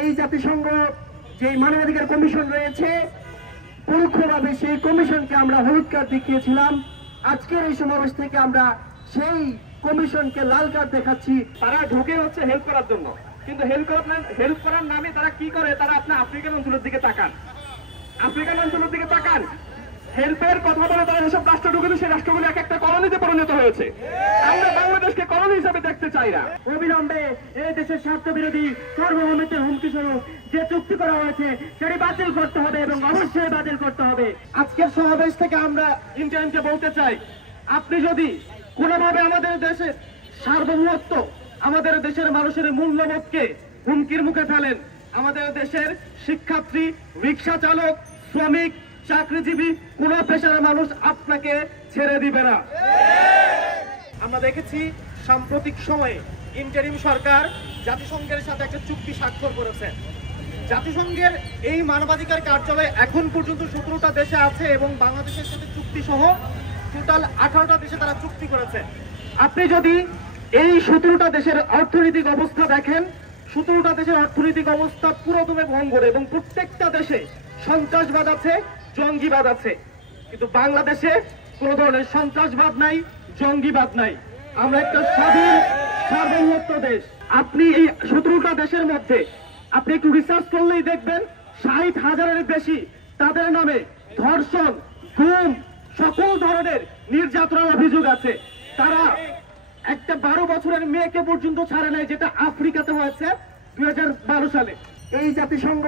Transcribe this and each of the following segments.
এই জাতিসংঘ যে মানবাধিকার কমিশন রয়েছে পরোক্ষভাবে সেই কমিশনকে আমরা হলুদ কার্ড দেখিয়েছিলাম। আজকের এই সমাবেশ থেকে আমরা সেই কমিশনকে লাল কার্ড দেখাচ্ছি। তারা ঢুকে হচ্ছে হেল্প করার জন্য, কিন্তু হেল্প করার নামে তারা কি করে, তারা আপনার আফ্রিকান অঞ্চলের দিকে তাকান, আফ্রিকান অঞ্চলের দিকে তাকান, হেল্পের কথা বলে তারা যেসব রাষ্ট্র ঢুকেছে সেই রাষ্ট্রগুলো এক একটা কলোনিতে পরিণত হয়েছে। আমরা বাংলাদেশকে কলোনি হিসাবে দেখতে চাই না। অবিলম্বে এই দেশের স্বার্থ বিরোধী সার্বভৌমত্বের হুমকি স্বরূপ যে চুক্তি করা হয়েছে সেটি বাতিল করতে হবে এবং অবশ্যই বাতিল করতে হবে। আজকের সমাবেশ থেকে আমরা ইন্ডিয়ানকে বলতে চাই, আপনি যদি কোনোভাবে আমাদের দেশের সার্বভৌমত্ব, আমাদের দেশের মানুষের মূল্যবোধকে হুমকির মুখে ফেলেন, আমাদের দেশের শিক্ষার্থী, রিক্সা চালক, শ্রমিক, চাকরিজীবী কোন পেশার মানুষ আপনাকে ছেড়ে দিবে না। আমরা দেখেছি সাম্প্রতিক সময়ে ইন্টারিম সরকার জাতিসংঘের সাথে একটা চুক্তি স্বাক্ষর করেছে। জাতিসংঘের এই মানবাধিকার কার্যালয় এখন পর্যন্ত 17টা দেশে আছে এবং বাংলাদেশের সাথে চুক্তি সহ টোটাল 18টা দেশে তারা চুক্তি করেছে। আপনি যদি এই 17টা দেশের অর্থনৈতিক অবস্থা দেখেন, 17টা দেশের অর্থনৈতিক অবস্থা পুরোদমে ভঙ্গুর এবং প্রত্যেকটা দেশে সন্ত্রাসবাদ আছে, জঙ্গিবাদ আছে, কিন্তু বাংলাদেশে কোন ধরনের সন্ত্রাসবাদ নাই, জঙ্গিবাদ নাই। আমরা একটা স্বাধীন সার্বভৌমত্ব দেশ। আপনি এই 17টা দেশের মধ্যে আপনি একটু রিসার্চ করলেই দেখবেন 60,000-এর বেশি তাদের নামে ধর্ষণ, গুম, সকল ধরনের নির্যাতনের অভিযোগ আছে। তারা একটা 12 বছরের মেয়েকে পর্যন্ত ছাড়ে নাই, যেটা আফ্রিকাতে হয়েছে 2012 সালে। এই জাতিসংঘ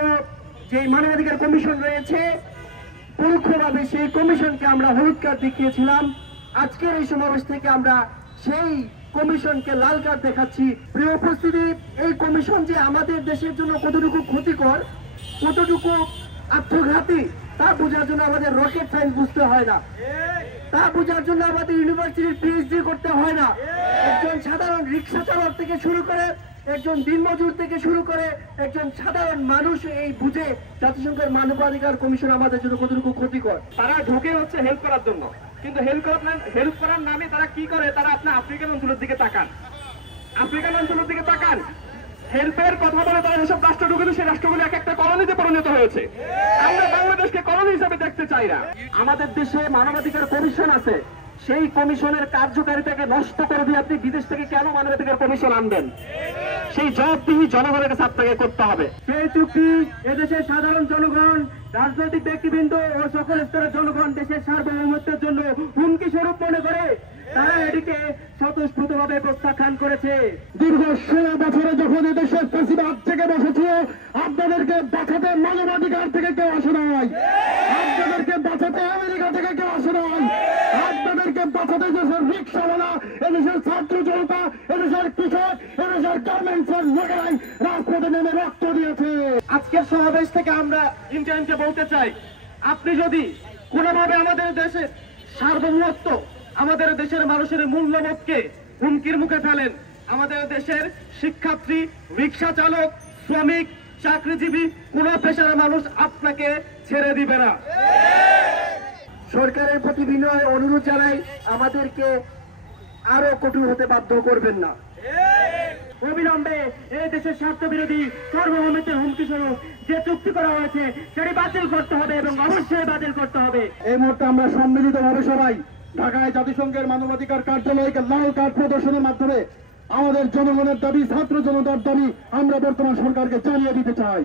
যে মানবাধিকার কমিশন রয়েছে পরোক্ষভাবে সেই কমিশনকে আমরা হলুদ কার্ড দেখিয়েছিলাম। আজকের এই সমাবেশ থেকে আমরা সেই কমিশনকে লাল কার্ড দেখাচ্ছি। প্রিয় উপস্থিতি, এই কমিশন যে আমাদের দেশের জন্য কতটুকু ক্ষতিকর, কতটুকু আত্মঘাতী তা বোঝার জন্য আমাদের রকেট সায়েন্স বুঝতে হয় না, তা বোঝার জন্য আমাদের ইউনিভার্সিটির পিএইচডি করতে হয় না। একজন সাধারণ রিক্সা চালক থেকে শুরু করে, একজন দিনমজুর থেকে শুরু করে একজন সাধারণ মানুষ এই বুঝে জাতিসংঘের মানবাধিকার কমিশন আমাদের জন্য কতটুকু ক্ষতিকর। তারা ঢুকে হচ্ছে হেল্প করার জন্য, কিন্তু হেল্প করার নামে তারা কি করে, তারা আপনার আফ্রিকান অঞ্চলের দিকে তাকান, আফ্রিকান অঞ্চলের দিকে তাকান, হেল্পের কথা বলে তারা যেসব রাষ্ট্র ঢুকেছে সেই রাষ্ট্রগুলো এক একটা কলোনিতে পরিণত হয়েছে। আমরা বাংলাদেশকে কলোনি হিসাবে দেখতে চাই না। আমাদের দেশে মানবাধিকার কমিশন আছে, সেই কমিশনের কার্যকারিতাকে নষ্ট করে দিয়ে আপনি বিদেশ থেকে কেন মানবাধিকার কমিশন আনবেন? সেই জবাবদিহি জনগণের কাছে আপনাকে করতে হবে। সেই চুক্তি এদেশের সাধারণ জনগণ, রাজনৈতিক ব্যক্তিবৃন্দ ও সকল স্তরের জনগণ দেশের সার্বভৌমত্বের জন্য হুমকি স্বরূপ মনে করে তারা এটিকে স্বতঃস্ফূর্তভাবে প্রত্যাখ্যান করেছে। দীর্ঘ 16 বছরে যখন এদেশের ফ্যাসিবাদ থেকে বসেছে, আপনাদেরকে বাঁচাতে মানবাধিকার থেকে কেউ আসে নাই, আপনাদেরকে বাঁচাতে আমেরিকা থেকে কেউ আসে নাই, আপনাদেরকে বাঁচাতে দেশের রিক্সাওয়ালা, এদেশের ছাত্র জনতা, এদেশের কৃষক, এদেশের গার্মেন্টসের লোকেরাই রাজপথে নেমে রক্ত দিয়েছে। আজকের সমাবেশ থেকে আমরা ইন্ডিয়ানকে বলতে চাই, আপনি যদি কোনোভাবে আমাদের দেশের সার্বভৌমত্ব, আমাদের দেশের মানুষের মূল্যবোধকে হুমকির মুখে ফেলেন, আমাদের দেশের শিক্ষার্থী, রিক্সা চালক, শ্রমিক, চাকরিজীবী কোন পেশার মানুষ আপনাকে ছেড়ে দিবে না। সরকারের প্রতি বিনয় অনুরোধ জানাই, আমাদেরকে আরো কঠোর হতে বাধ্য করবেন না। অবিলম্বে এই দেশের স্বার্থ বিরোধী সার্বভৌমত্বের হুমকি স্বরূপ যে চুক্তি করা হয়েছে সেটি বাতিল করতে হবে এবং অবশ্যই বাতিল করতে হবে। এই মুহূর্তে আমরা সম্মিলিতভাবে সবাই ঢাকায় জাতিসংঘের মানবাধিকার কার্যালয়কে লাল কার্ড প্রদর্শনের মাধ্যমে আমাদের জনগণের দাবি, ছাত্র জনতার দাবি আমরা বর্তমান সরকারকে জানিয়ে দিতে চাই।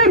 এই